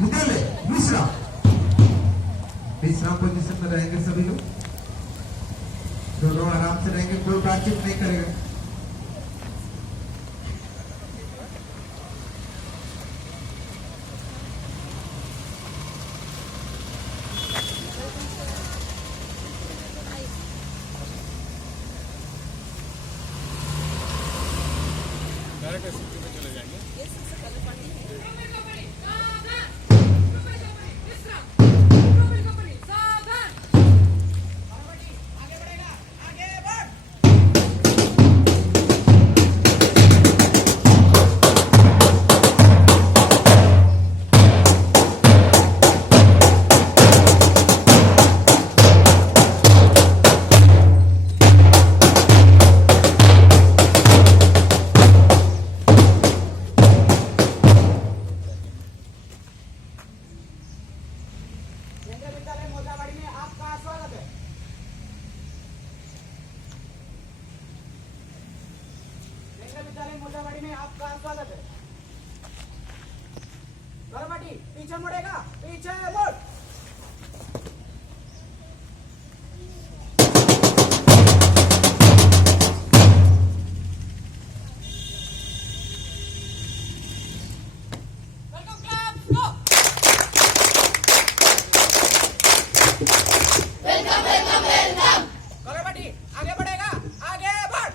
मुकाबले दूसरा तीसरा पोजीशन में रहेंगे सभी लोग। दोनों आराम से रहेंगे, कोई बातचीत नहीं करेगा। चले जाएंगे। केंद्रीय विद्यालय मोजावाड़ी में आपका स्वागत है। केंद्रीय विद्यालय मोजावाड़ी में आपका स्वागत है। गलबाटी पीछे मुड़ेगा, पीछे मुड़। आगे बढ़ेगा, आगे बढ़।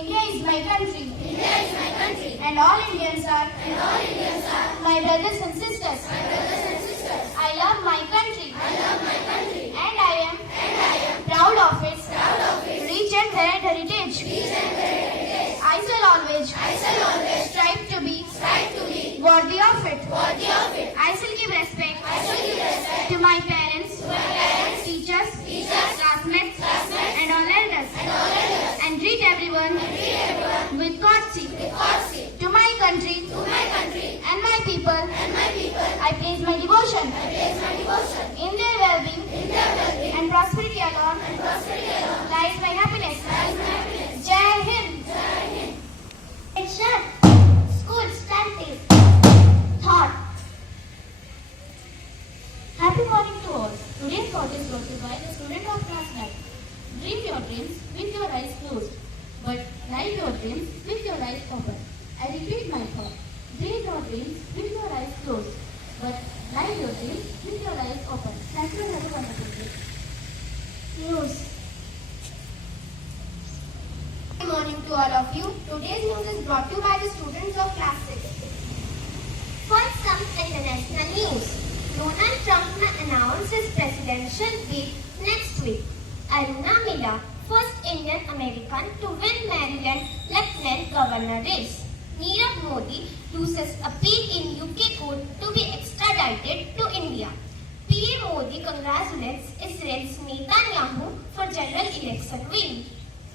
India is my country. India is my country. And all Indians are. And all Indians are. My brothers and sisters. My brothers and sisters. I love my country. I love my country. And I am. And I am. Proud of it. Proud of it. Rich and varied heritage. Rich and varied heritage. I shall always. I shall always. Strive to be. Strive to be. Worthy of it. Worthy of it. I shall give respect. I shall give respect. To my parents. To my parents. Teachers. Teachers. Classmates. Classmates. And all elders. And all elders. And greet everyone. And greet everyone. With courtesy. With courtesy. To my country. To my country. And my people. And my people. I place my devotion. I place my devotion. In their well-being. In their well-being. And prosperity alone. And prosperity alone. Lies my happiness. Lies my happiness. Jai Hind. Jai Hind. It's shut. School started. Thought. Happy morning to all. Today's thought is brought to you by the student of class 9. Dream your dreams with your eyes closed, but live your dreams with your eyes open. I repeat my thought. Dream your dreams with your eyes closed, but live your dreams with your eyes open. Thank you and have a wonderful day. News. Good morning to all of you. Today's news is brought to you by the students of class 6. First, some international news. Donald Trump may announce his presidential bid next week. Aruna Mila, first Indian American to win Maryland Lieutenant Governor race. Nirav Modi loses appeal in UK court to be extradited to India. PM Modi congratulates Israel's Netanyahu for general election win.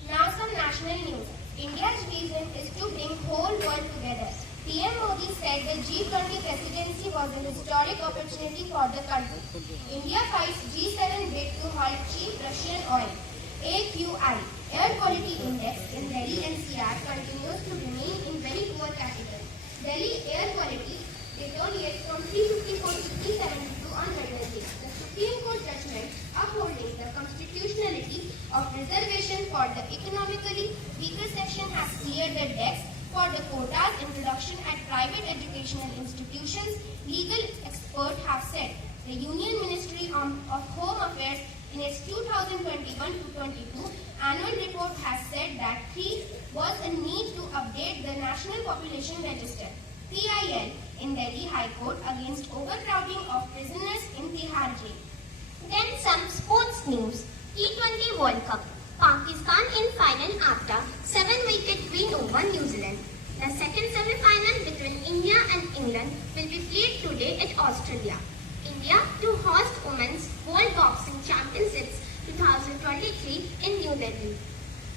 Now some national news. India's vision is to bring whole world together. PM Modi said the G20 presidency was an historic opportunity for the country. India fights G7 bid to halt cheap Russian oil. AQI, Air Quality Index in Delhi NCR continues to remain in very poor category. Delhi air quality deteriorates from 354 to 372 on Wednesday. The Supreme Court judgment upholding the constitutionality of reservation for the economically weaker section has cleared the decks for the quotas introduction at private educational institutions, legal experts have said. The Union Ministry of Home Affairs in its 2021-22 annual report has said that there was a need to update the National Population Register (PIL) in Delhi High Court against overcrowding of prisoners in Tihar jail. Then some sports news. T20 World Cup. Pakistan in final after 7-wicket win over New Zealand. The second semi-final between India and England will be played today at Australia. India to host Women's World Boxing Championships 2023 in New Delhi.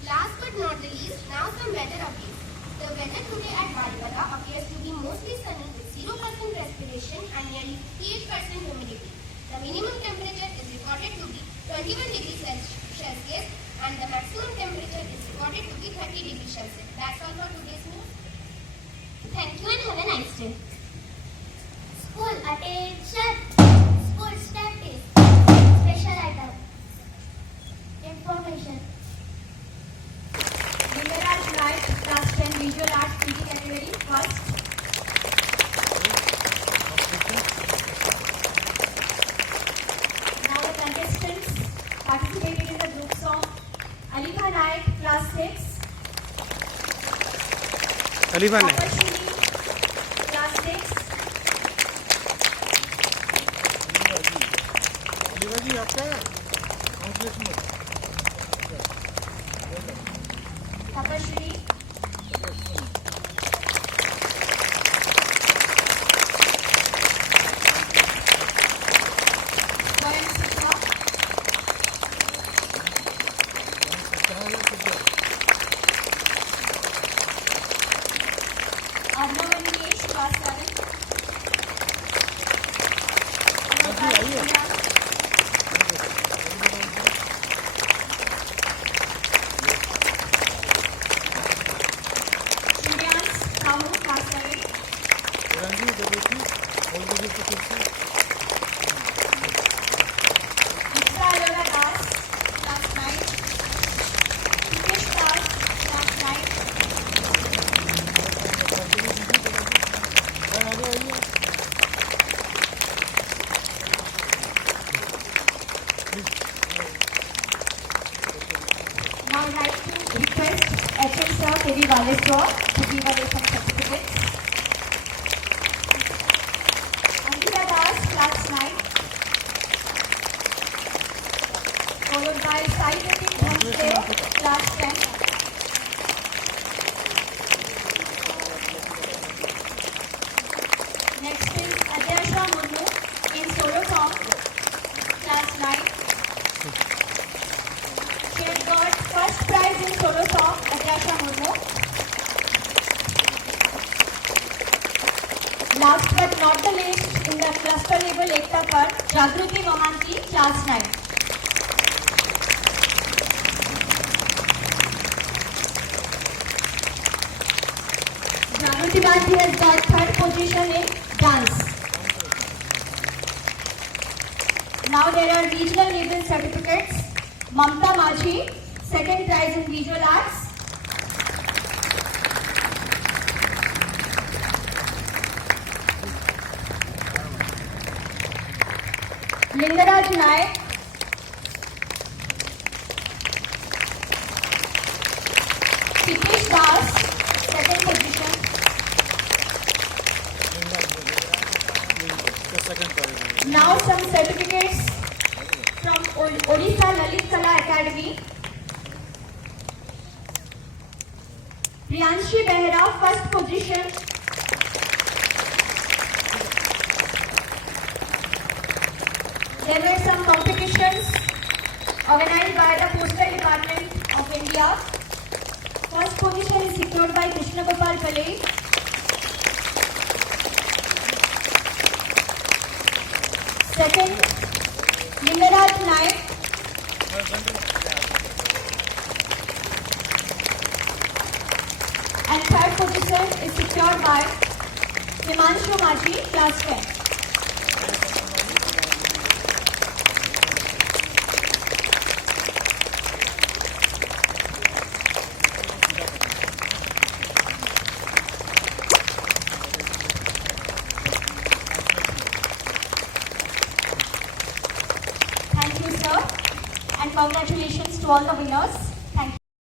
Last but not the least, now some weather updates. The weather today at Baligara appears to be mostly sunny with 0% respiration and nearly 58% humidity. The minimum temperature is recorded to be 21 degrees Celsius and the maximum temperature is recorded to be 30 degrees Celsius. That's all for today's news. Thank you and have a nice day. School attention. School status. Special item. Information. Vinderaj Naik, class 10 visual arts PT category, first. Now the contestants participated in the groups of Alifa Naik, class 6. Alifa Naik. Tapashwini, class 6. अलीवा जी आपका Tapashwini, Swayam Sukha, Arnav Anish, class 7. Shriyansh Sahu, class 7. Mitra Ayola Das, class 9. Hitesh Das, class 9. Now write to request HM Sir K.V. Baleswar to give away some certificates. Ankita Das, class 9. Followed by Sai Pratik Bhansdev, class 10. Next is Adyasha Murmu in solo song, class 9. She has got first prize in solo song, Adyasha Murmu. Last but not the least, in the cluster label Ekta Par, Jagruti Mohanty, class 9. Jagruti Mohanty has got third position in dance. Now there are regional label certificates. Mamta Majhi, second prize in visual arts. Lingaraj Naik, Hitesh Das, second position. Now some certificates from Odisha Lalit Kala Academy. Priyanshi Behra, first position. There were some competitions organized by the Postal Department of India. First position is secured by Krishna Gopal Paley. Second, Lingaraj Naik. And third position is secured by Himanshu Majhi, class 10. Thank you, sir, and congratulations to all the winners.